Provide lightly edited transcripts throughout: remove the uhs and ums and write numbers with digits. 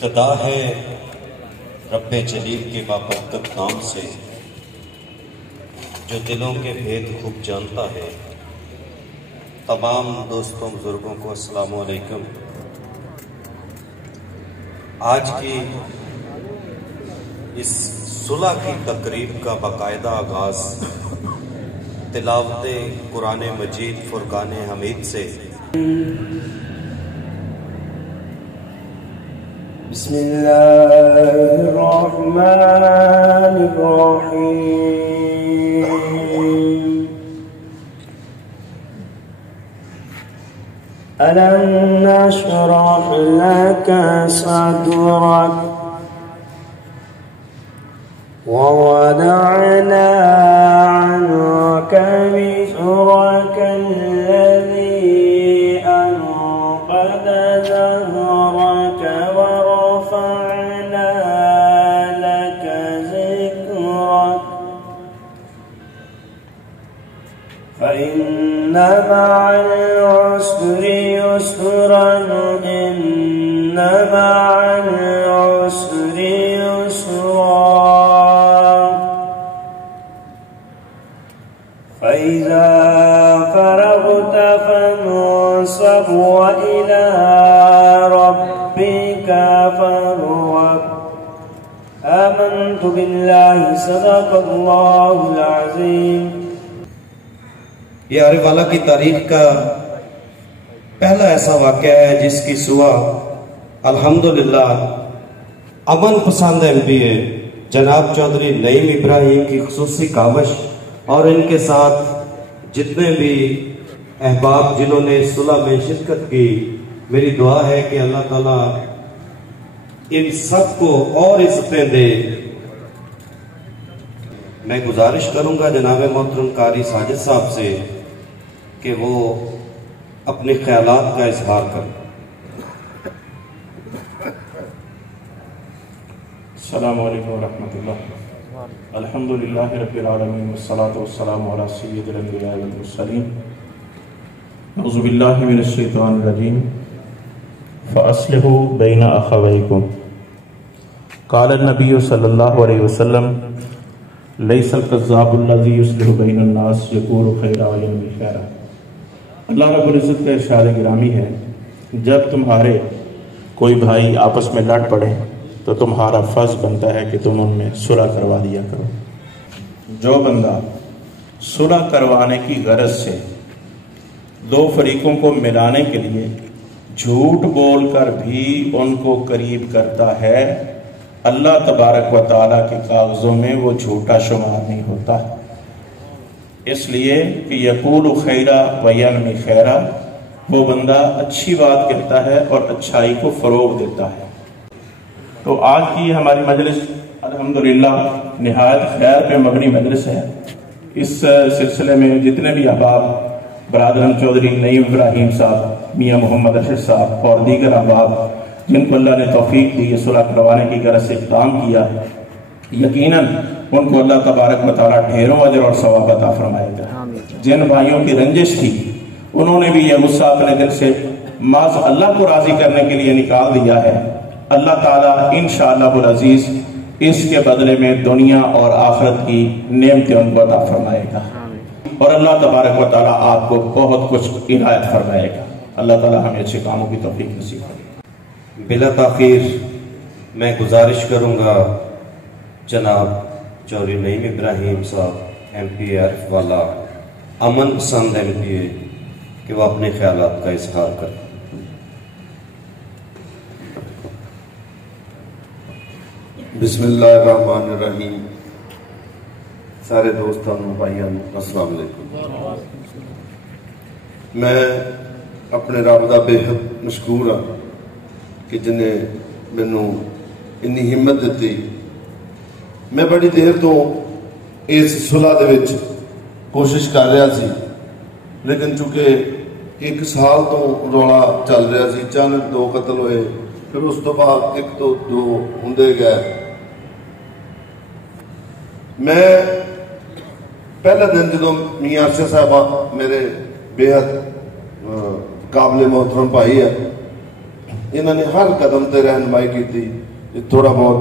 इब्तिदा है रब्बे जलील के बाबरकत नाम से, जो दिलों के भेद खूब जानता है। तमाम दोस्तों बुजुर्गों को अस्सलाम वालेकुम। आज की इस सुलह की तकरीब का बाकायदा आगाज तिलावत कुरान मजीद फुरकान हमीद से। बिस्मिल्लाहिर्रहमानिर्रहीम। अलम नशरह लका सदरक व वदअना अन्का विज़रक अल्लज़ी अनक़द ज़हरक व रफ़अना लका ज़िक्रक फ़इन्न मअल उसरि युस्रन इन्न मअल उसरि युस्रा फ़इज़ा फ़रग़त फ़ंसब व इला रब्बिका फ़रग़ब। आमन्तु बिल्लाहि सदक़ल्लाहुल अज़ीम। ये आरिफ वाला की तारीख का पहला ऐसा वाक़या है जिसकी सुबह अल्हम्दुलिल्लाह अमन पसंद MPA जनाब चौधरी नईम इब्राहिम की खुसूसी कावश और इनके साथ जितने भी अहबाब जिन्होंने सुलह में शिरकत की, मेरी दुआ है कि अल्लाह ताला इन सबको और इज़्ज़तें दे। मैं गुजारिश करूंगा जनाब मोहतरम कारी साजिद साहब से कि वो अपने ख्यालात का इजहार करें। अस्सलामु अलैकुम व रहमतुल्लाह। अल्हम्दुलिल्लाहि रब्बिल आलमीन वस्सलातु वस्सलामु अला सय्यिदिल अंबिया वल मुरसलीन। औज़ु बिल्लाहि मिनश शैतानिर रजीम। फ़अस्लिहू बैना अख़वैकुम। क़ाल नबी सल्लल्लाहु अलैहि वसल्लम लैसल कज़्ज़ाबुल लज़ी युस्लिहु बैनन नास यक़ूलु खैरा व यनमी खैरा। अल्लाह रब्बुल इज़्ज़त का इरशाद गिरामी है, जब तुम्हारे कोई भाई आपस में लड़ पड़े तो तुम्हारा फ़र्ज बनता है कि तुम उनमें सुलह करवा दिया करो। जो बंदा सुलह करवाने की गरज से दो फरीकों को मिलाने के लिए झूठ बोलकर भी उनको करीब करता है, अल्लाह तबारक व तआला के कागज़ों में वो झूठा शुमार नहीं होता। इसलिए कि यक़ूलु खैरा व यनमी खैरा, वो बंदा अच्छी बात कहता है और अच्छाई को फ़रोग़ देता है। तो आज की हमारी मजलिस अल्हम्दुलिल्लाह निहायत खैर पे मबनी मजलिस है। इस सिलसिले में जितने भी अहबाब बरादरन चौधरी नईम इब्राहिम साहब, मियाँ मोहम्मद अरशद साहब और दीगर अहबाब जिनको अल्लाह ने तौफीक दी सुलह करवाने की गरज से इक़दाम किया, यकीनन उनको अल्लाह तबारक व तआला ढेरों अजर और सवाब अता फरमाएगा। जिन भाइयों की रंजिश थी उन्होंने भी यह गुस्सा अपने दिल से माज़ अल्लाह को राज़ी करने के लिए निकाल दिया है। अल्लाह ताला इंशाअल्लाहुल अज़ीज़ इसके बदले में दुनिया और आखिरत की नेमतें उनको अता फरमाएगा और अल्लाह तबारक व तआला आपको बहुत कुछ इनायत फरमाएगा। अल्लाह ताला हमें अच्छे कामों की तौफीक नसीब करे। बिला ताखीर मैं गुजारिश करूंगा जनाब चौधरी नईम इब्राहिम साहब MPA आरिफ वाला अमन पसंद MPA कि वह अपने ख्यालात का इजहार करें। बिस्मिल्लाहिर्रहमानिर्रहीम। सारे दोस्तों भाइयों अस्सलाम वालेकुम। मैं अपने रब दा बेहद मशकूर हाँ कि जिन्हें मैनू इन्नी हिम्मत दी। मैं बड़ी देर तो इस सुलह दे विच कोशिश कर रहा सी, लेकिन चूंकि 1 साल तो रौला चल रहा सी, अचानक 2 कतल होए, फिर उस तो बाद 1 तो 2 होंदे गए। मैं पहले दिन जो मियाँ अरशद साहब मेरे बेहद काबिल मोहतरम भाई है, इन्होंने हर कदम से रहनुमाई की। थोड़ा बहुत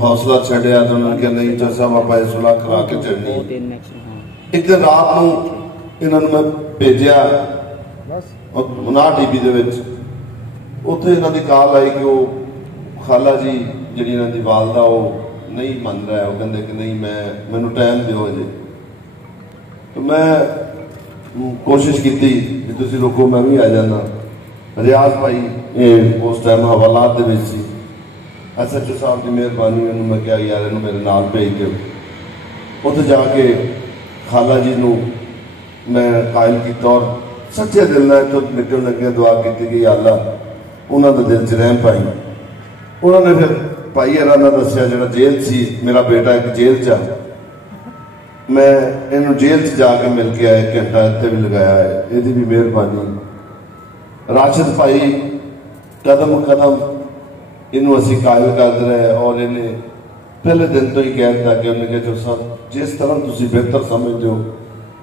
हौसला छड़िया तो उन्होंने कहा नहीं जैसा आप सुलह करा के चढ़नी। एक दिन रात को इन्होंने मैं भेजा ना टीवी के उत्थे इन्हों की कॉल आई कि वो खाला जी जी इन्हों की वालदा वो नहीं मन रहा है। वो कहते कि नहीं मैनू टाइम दो अजे। तो मैं कोशिश की तुम रुको मैं भी आ जाना। रियाज भाई उस टाइम हवालात के SHO साहब की मेहरबानी उन्होंने मैं क्या यार इन्हू मेरे नाल भेज दो। उत्थे जाके खाला जी नू मैं कायल किया और सच्चे दिल में तो निकल लगे दुआ की कि अल्लाह उन्होंने दिल च रहम पाई। उन्होंने फिर भाई हरा ने दसिया जो जेल से मेरा बेटा एक जेल च मैं इन्हू जेल च जाके मिल के आया, 1 घंटा इतने भी लगाया है, यदी भी मेहरबानी। राशिद भाई कदम कदम इनू असी कायल करते रहे और इन्हें पहले दिन तो ही कह दिया कि उन्हें कहा जो सर जिस तरह तुम बेहतर समझते हो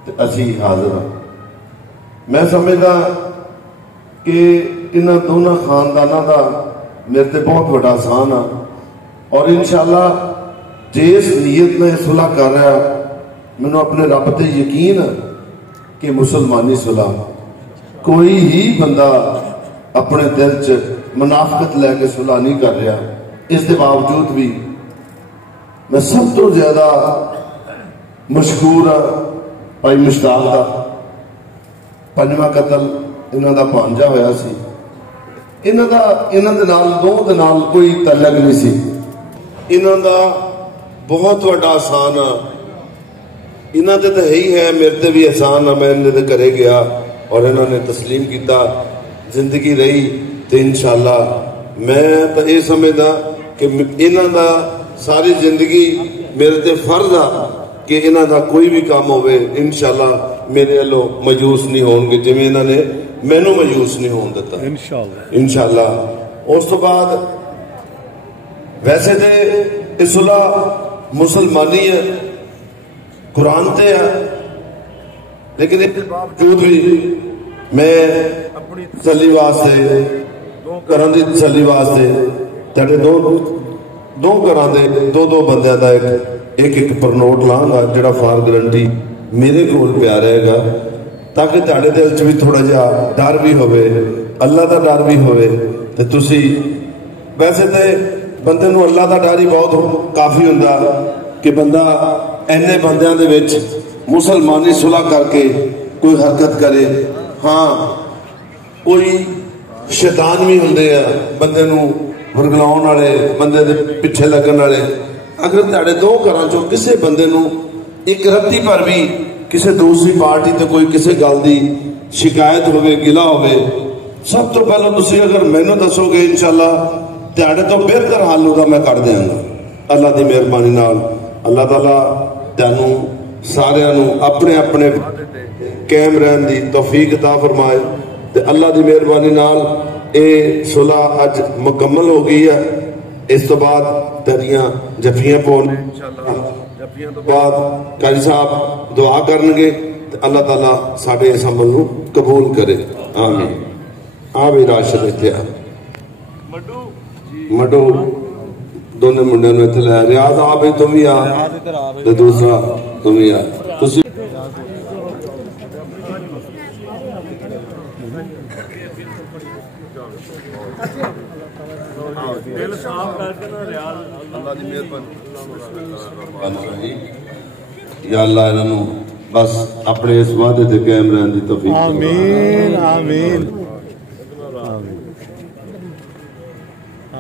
तो असी हाजिर हाँ। मैं समझदा कि इन्होंने दोनों खानदानों का मेरे ते बहुत बड़ा एहसान आ और इंशाअल्लाह जिस नीयत में सुलह कर रहा मैनू अपने रब ते यकीन कि मुसलमानी सुलह कोई ही बंदा अपने दिल च मुनाफिकत लैके सुलह नहीं कर रहा। इस दे बावजूद भी मैं सब तो ज्यादा मशहूर हाँ भाई मुश्ताक का 5वां कतल इन्हों का भांजा होया सी। इन्हों का इन्हों दे नाल दो दे नाल कोई तलक नहीं सी। इन्हों का बहुत बड़ा एहसान आ। इन्हों ते तो है ही है, मेरे ते भी एहसान आ। मैं इन्होंने घरे गया और इन्होंने तस्लीम किया, जिंदगी रही तो इंशाअल्लाह मैं तो ये समझदा कि इन्हों का सारी जिंदगी मेरे ते फर्ज आ कि इन्हों का कोई भी काम हो इंशाअल्लाह मेरे वालों मायूस नहीं होंगे जिवें इन्होंने मैनू मायूस नहीं होने दिता इंशाअल्लाह। उस तो बाद वैसे तो सुलह मुसलमानी है, कुरान ते है, लेकिन इसके बावजूद भी मैं अपनी तसल्ली वास्ते घरों की तसल्ली वास्ते तेरे दो घरों के दो बंदों का एक परनोट लाँगा जोड़ा फॉर गारंटी मेरे को पिया रहेगा ताकि तेरे दिल च भी थोड़ा जहा डर भी होवे, अल्लाह का डर भी होवे। ते तुसी वैसे तो बंदे नूं अल्लाह का डर ही बहुत काफ़ी हुंदा कि बंदा इन्ने बंदियां दे विच मुसलमानी सुलह करके कोई हरकत करे। हाँ कोई शैतान भी हुंदे आ बंदे नूं वरगलाउण वाले, बंदे दे पिछे लगन वाले। अगर तेरे दो घरों चों किसी बंदे नूं एक रत्ती पर भी किसी दूसरी पार्टी तो कोई किसी गल की शिकायत होवे, गिला होवे, सब तो पहले तुसीं अगर मैनू दसोगे इंशाअल्लाह तेरे तो बेहतर हल उहदा मैं कर देंगा अल्लाह की मेहरबानी नाल। अल्लाह ताला तैनूं सारिआं नूं अपने अपने कायम रहने की तौफीक अता फरमाए। ते अल्लाह की मेहरबानी नाल ये सुलह अज मुकम्मल हो गई है। इस तो बाद तेरियां जफियां पाउण इंशाअल्लाह, जफियां तो बाद कारी साहब दुआ करनगे ते अल्लाह ताला साडे इस अमल नूं कबूल करे, आमीन। आ भी राशिद इत्थे आ मडू दोनों मुंडियां नूं इत्थे लै रियाज आ भी तुम भी आ ते दूसरा तुम भी आ। तुसीं दिल साफ करके ना रियाज अल्लाह दी मेहरबानी या अल्लाह इन्हों बस अपने इस वादे ते कायम रहने की तौफीक आमीन आमीन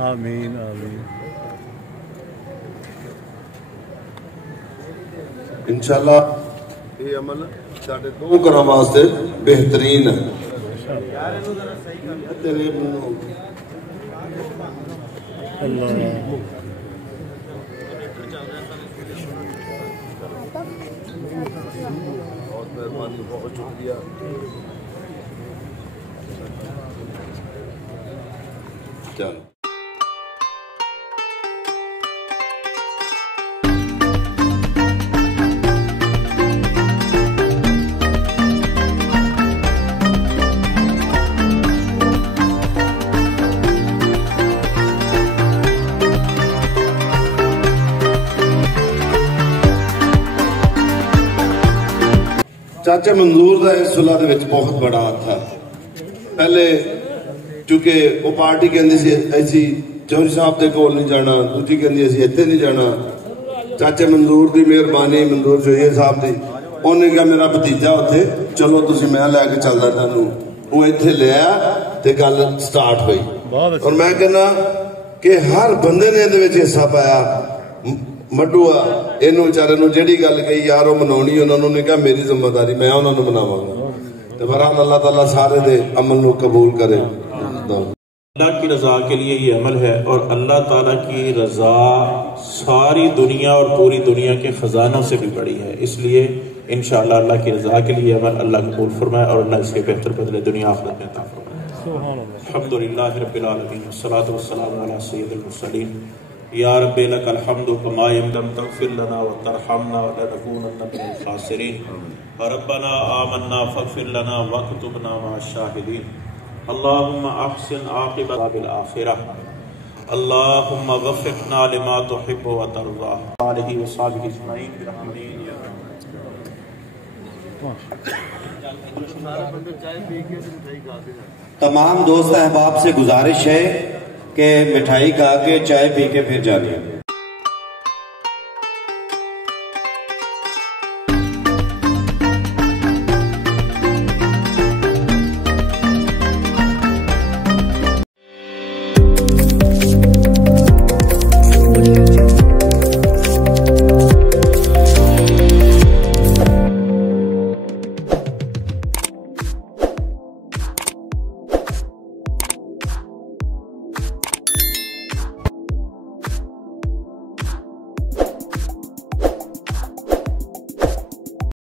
आमीन आमीन। इंशाअल्लाह ये अमल साडे दो घरों वास्ते बेहतरीन है। तेरे बहुत मेहरबानी, बहुत शुक्रिया। चलो चाचा मंजूर का इस सुलह दे विच बहुत बड़ा हाथ था। पहले चूंकि वो पार्टी कहती सी ऐसी चौधरी साहब के कोल नहीं जाना, दूजी कहती असीं इत्थे नहीं जाना। चाचा मंजूर की मेहरबानी, मंजूर जोइया साहब की, उन्हें कहा मेरा भतीजा उत्थे चलो तुसीं मैं लैके चलदा तुहानूं, वो इत्थे लिया ते गल स्टार्ट हुई। और मैं कहना कि हर बंदे ने इहदे विच हिस्सा पाया। मड्डूआ इनू बेचारे नूं जिहड़ी गल कही यार वो मनाउणी, उन्होंने नहीं कहा मेरी जिम्मेदारी, मैं उन्होंने मनावांगा। तो बहरहाल अल्लाह ताला सारे दे अमल नूं कबूल करे। अल्लाह की रजा के लिए ये अमल है और अल्लाह ताला की रजा सारी दुनिया और पूरी दुनिया के खजानों से भी बड़ी है। इसलिए इंशाअल्लाह अल्लाह की रजा के लिए अमल अल्लाह कबूल फरमाए और अल्लाह इसके बेहतर बदले दुनिया आखिरत में अता फरमाए। अल्हम्दुलिल्लाह रब्बिल आलमीन वस्सलातु वस्सलामु अला सय्यिदिल मुरसलीन। या रब्बी लकल हम्दु कमा यंबगि तगफिर लना व तरहमना व लनकूनन्ना मिनल खासिरीन। रब्बना आमन्ना फगफिर लना वक्तुबना मअश शाहिदीन। अल्लाहुम्मा अहसिन आक़िबतना बिल आखिरह। अल्लाहुम्मा वफ़िक़ना लिमा तुहिब्बु व तर्ज़ा। आलिहि व सहाबिहि अजमईन बिरहमतिक या तमाम दोस्त अहबाब से गुजारिश है कि मिठाई खा के चाय पी के फिर जानिए।